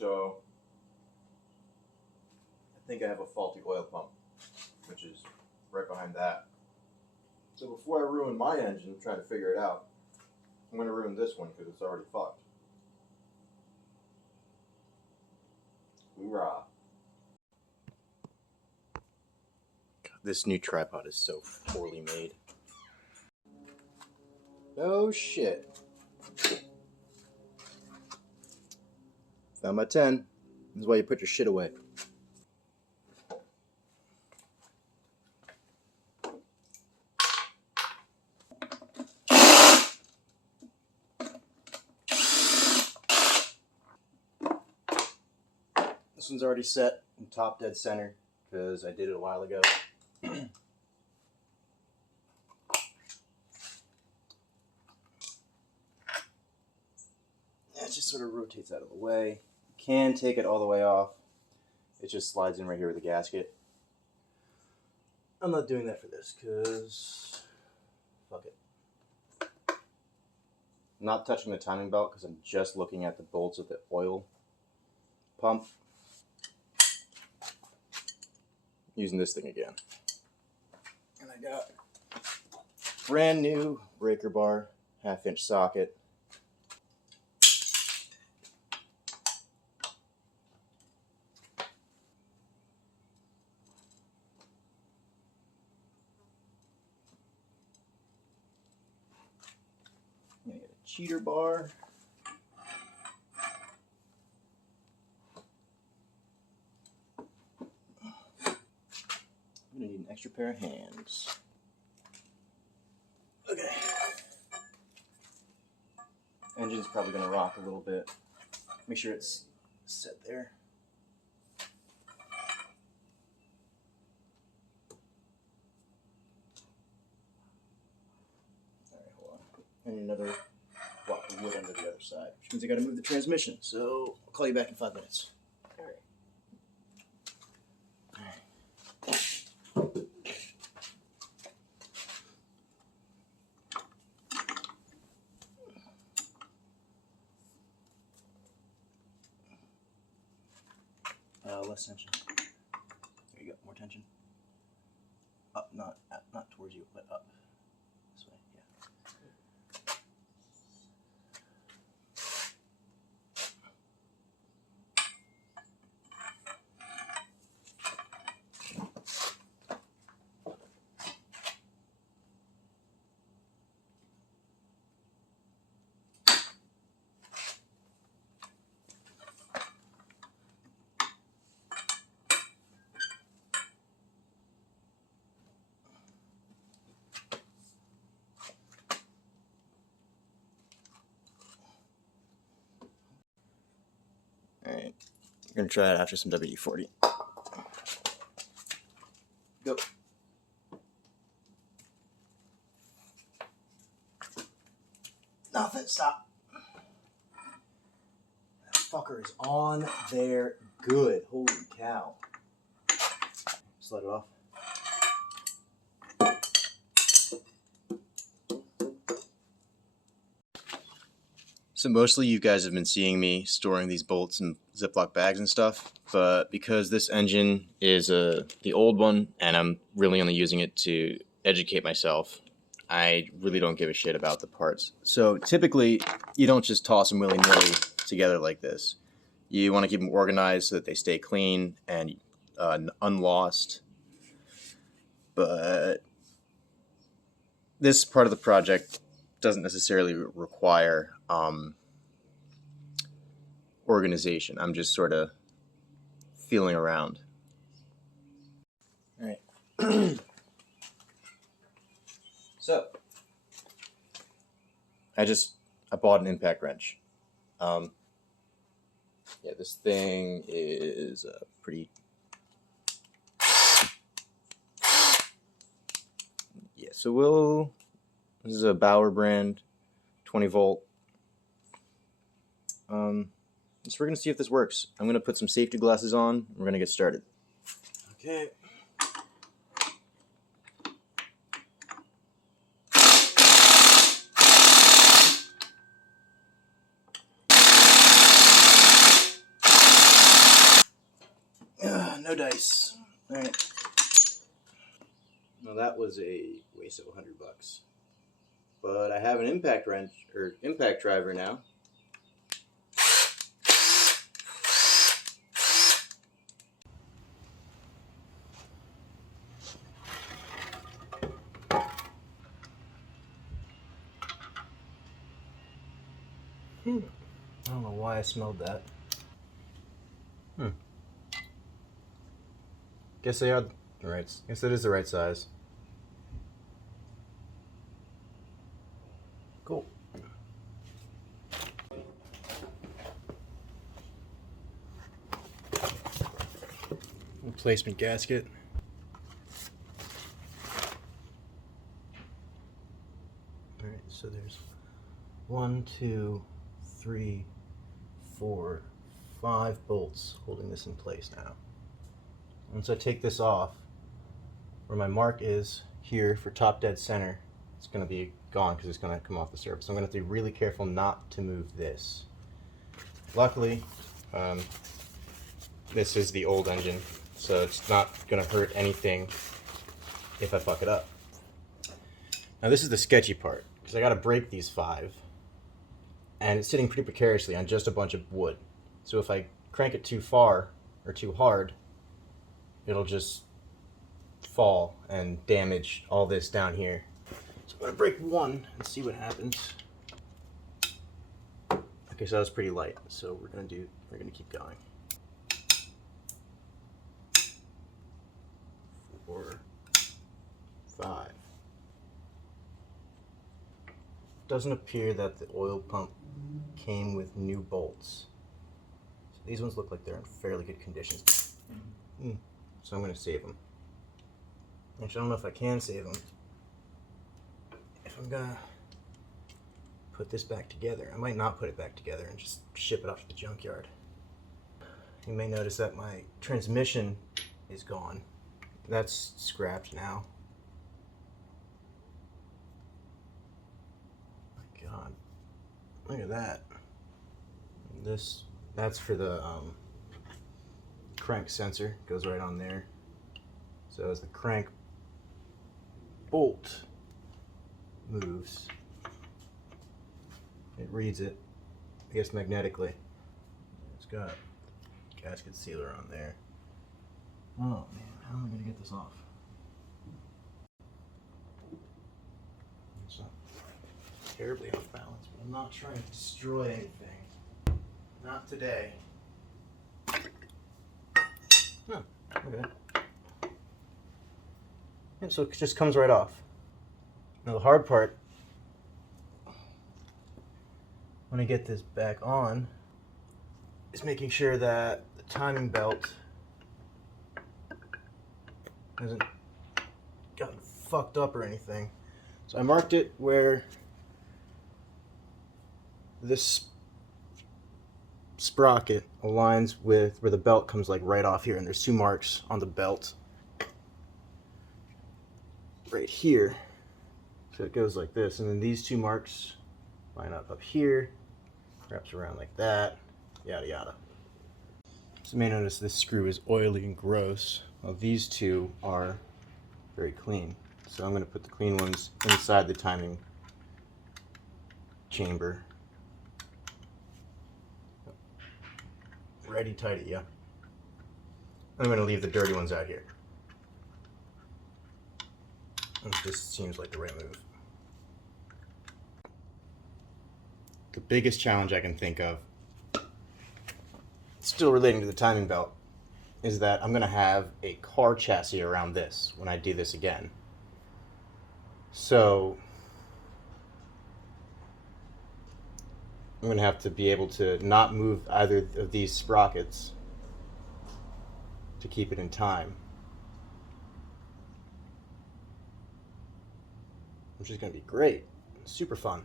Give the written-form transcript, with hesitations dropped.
So I think I have a faulty oil pump, which is right behind that. So before I ruin my engine trying to figure it out, I'm going to ruin this one because it's already fucked. Hoorah. God, this new tripod is so poorly made. No shit. Found my 10. This is why you put your shit away. This one's already set in top dead center because I did it a while ago. It just sort of rotates out of the way. You can take it all the way off. It just slides in right here with the gasket. I'm not doing that for this because fuck it. I'm not touching the timing belt because I'm just looking at the bolts of the oil pump. Using this thing again. And I got brand new breaker bar, 1/2-inch socket. I'm gonna get a cheater bar. I'm gonna need an extra pair of hands. Okay. Engine's probably gonna rock a little bit. Make sure it's set there. Alright, hold on. And another block of wood under the other side, which means I gotta move the transmission. So I'll call you back in 5 minutes. Alright. Less tension. There you go, more tension. Up, not towards you, but up. This way, Alright, we're gonna try it after some WD-40. Go. Nothing, stop. That fucker is on there good. Holy cow. Just let it off. So mostly you guys have been seeing me storing these bolts in Ziploc bags and stuff, but because this engine is the old one and I'm really only using it to educate myself, I really don't give a shit about the parts. So typically you don't just toss them willy-nilly together like this. You want to keep them organized so that they stay clean and unlost. But this part of the project doesn't necessarily require organization. I'm just sort of feeling around. All right. So I bought an impact wrench. Yeah, this thing is pretty. Yeah, so this is a Bauer brand, 20 volt. So we're gonna see if this works. I'm gonna put some safety glasses on. We're gonna get started. Okay. No dice. All right. Well, that was a waste of $100. But I have an impact wrench or impact driver now. I don't know why I smelled that. Guess they are the right. Guess it is the right size. Cool. Replacement gasket. All right, so there's 1, 2, 3, 4, 5 bolts holding this in place now. Once I take this off, where my mark is here for top dead center, it's going to be gone because it's going to come off the surface. I'm going to have to be really careful not to move this. Luckily, this is the old engine, so it's not going to hurt anything if I fuck it up. Now this is the sketchy part, because I got to break these 5, and it's sitting pretty precariously on just a bunch of wood. So if I crank it too far or too hard, it'll just fall and damage all this down here. So I'm gonna break one and see what happens. Okay, so that was pretty light, so we're gonna keep going. 4, 5. Doesn't appear that the oil pump came with new bolts. So these ones look like they're in fairly good condition. So I'm going to save them. Actually, I don't know if I can save them. If I'm going to put this back together, I might not put it back together and just ship it off to the junkyard. You may notice that my transmission is gone. That's scrapped now. My God, look at that. That's for the crank sensor, goes right on there. So as the crank bolt moves, it reads it, I guess magnetically. It's got a gasket sealer on there. Oh man, how am I going to get this off? It's not terribly off balance, but I'm not trying to destroy anything. Not today. Oh, okay. And so it just comes right off. Now the hard part, when I get this back on, is making sure that the timing belt hasn't gotten fucked up or anything. So I marked it where this sprocket aligns with where the belt comes like right off here, and there's 2 marks on the belt right here. So it goes like this, and then these 2 marks line up here, wraps around like that, yada yada. So you may notice this screw is oily and gross, while these 2 are very clean. So I'm going to put the clean ones inside the timing chamber. Righty tighty, yeah. I'm going to leave the dirty ones out here. And this seems like the right move. The biggest challenge I can think of, still relating to the timing belt, is that I'm going to have a car chassis around this when I do this again. So I'm going to have to be able to not move either of these sprockets to keep it in time, which is going to be great. Super fun.